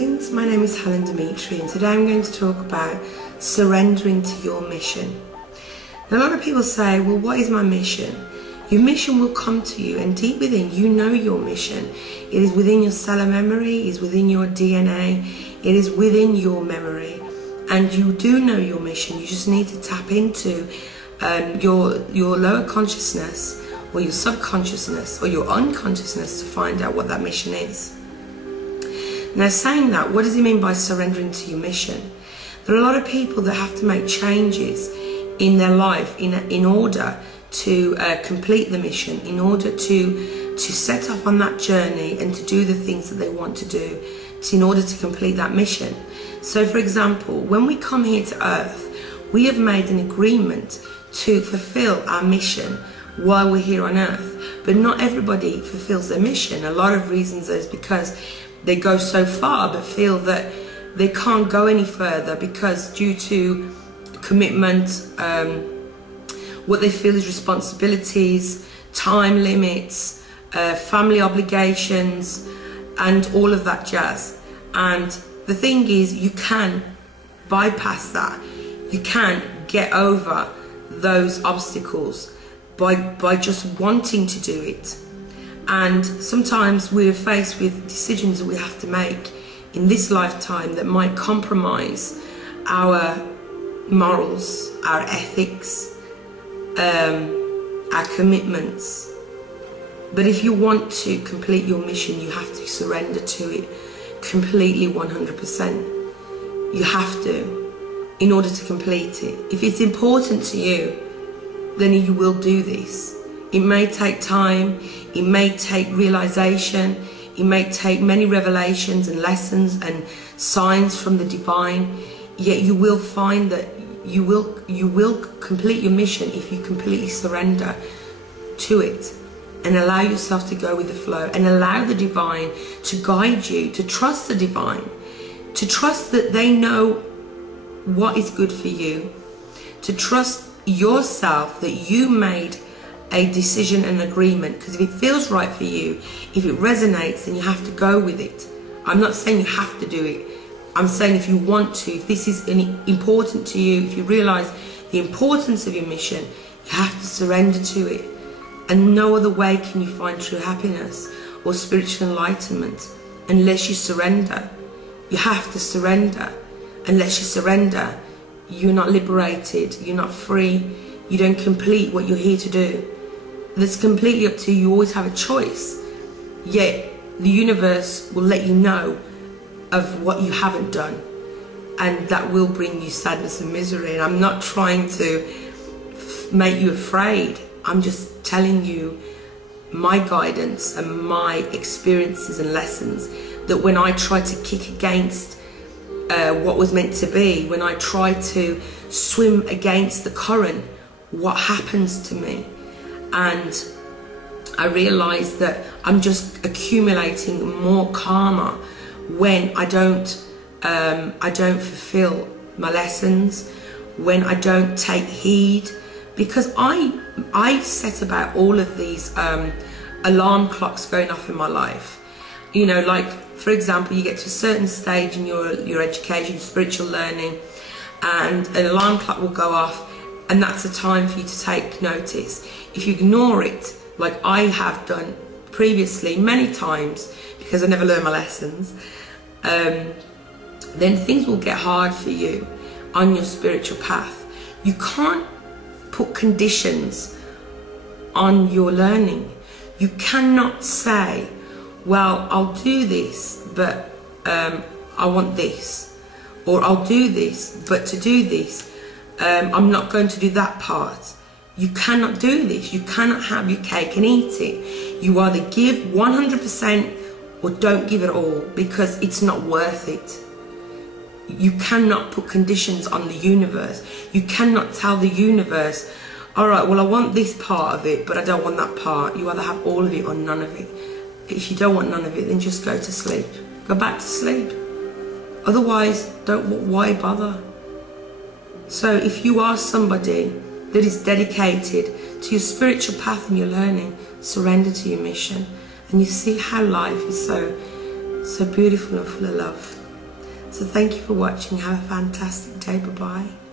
Greetings, my name is Helen Demetriou, and today I'm going to talk about surrendering to your mission. Now, a lot of people say, well, what is my mission? Your mission will come to you, and deep within you know your mission. It is within your cellular memory, it is within your DNA, it is within your memory, and you do know your mission. You just need to tap into your lower consciousness or your subconsciousness or your unconsciousness to find out what that mission is. Now, saying that, what does it mean by surrendering to your mission? There are a lot of people that have to make changes in their life in order to complete the mission, in order to set off on that journey and to do the things that they want to do in order to complete that mission. So, for example, when we come here to Earth, we have made an agreement to fulfill our mission while we're here on Earth. But not everybody fulfills their mission. A lot of reasons is because they go so far but feel that they can't go any further because due to commitment, what they feel is responsibilities, time limits, family obligations, and all of that jazz. And the thing is, you can bypass that. You can get over those obstacles by just wanting to do it. And sometimes we're faced with decisions that we have to make in this lifetime that might compromise our morals, our ethics, our commitments. But if you want to complete your mission, you have to surrender to it completely, 100%. You have to, in order to complete it. If it's important to you, then you will do this. It may take time, it may take realization, it may take many revelations and lessons and signs from the divine, yet you will find that you will complete your mission if you completely surrender to it and allow yourself to go with the flow and allow the divine to guide you, to trust the divine, to trust that they know what is good for you, to trust yourself that you made a decision and agreement, because if it feels right for you, if it resonates, then you have to go with it. I'm not saying you have to do it. I'm saying if you want to, if this is important to you, if you realize the importance of your mission, you have to surrender to it. And no other way can you find true happiness or spiritual enlightenment unless you surrender. You have to surrender. Unless you surrender, you're not liberated, you're not free, you don't complete what you're here to do. That's completely up to you. You always have a choice, yet the universe will let you know of what you haven't done, and that will bring you sadness and misery. And I'm not trying to make you afraid, I'm just telling you my guidance and my experiences and lessons, that when I try to kick against what was meant to be, when I try to swim against the current, what happens to me? And I realize that I'm just accumulating more karma when I don't fulfill my lessons, when I don't take heed, because I set about all of these alarm clocks going off in my life. You know, like, for example, you get to a certain stage in your education, spiritual learning, and an alarm clock will go off, and that's a time for you to take notice. If you ignore it, like I have done previously many times because I never learned my lessons, then things will get hard for you on your spiritual path. You can't put conditions on your learning. You cannot say, well, I'll do this, but I want this, or I'll do this, but to do this, I'm not going to do that part. You cannot do this. You cannot have your cake and eat it. You either give 100% or don't give it all, because it's not worth it. You cannot put conditions on the universe. You cannot tell the universe, all right, well, I want this part of it, but I don't want that part. You either have all of it or none of it. If you don't want none of it, then just go to sleep. Go back to sleep. Otherwise, why bother? So if you are somebody that is dedicated to your spiritual path and your learning, surrender to your mission, and you see how life is so beautiful and full of love. So thank you for watching. Have a fantastic day. Bye bye.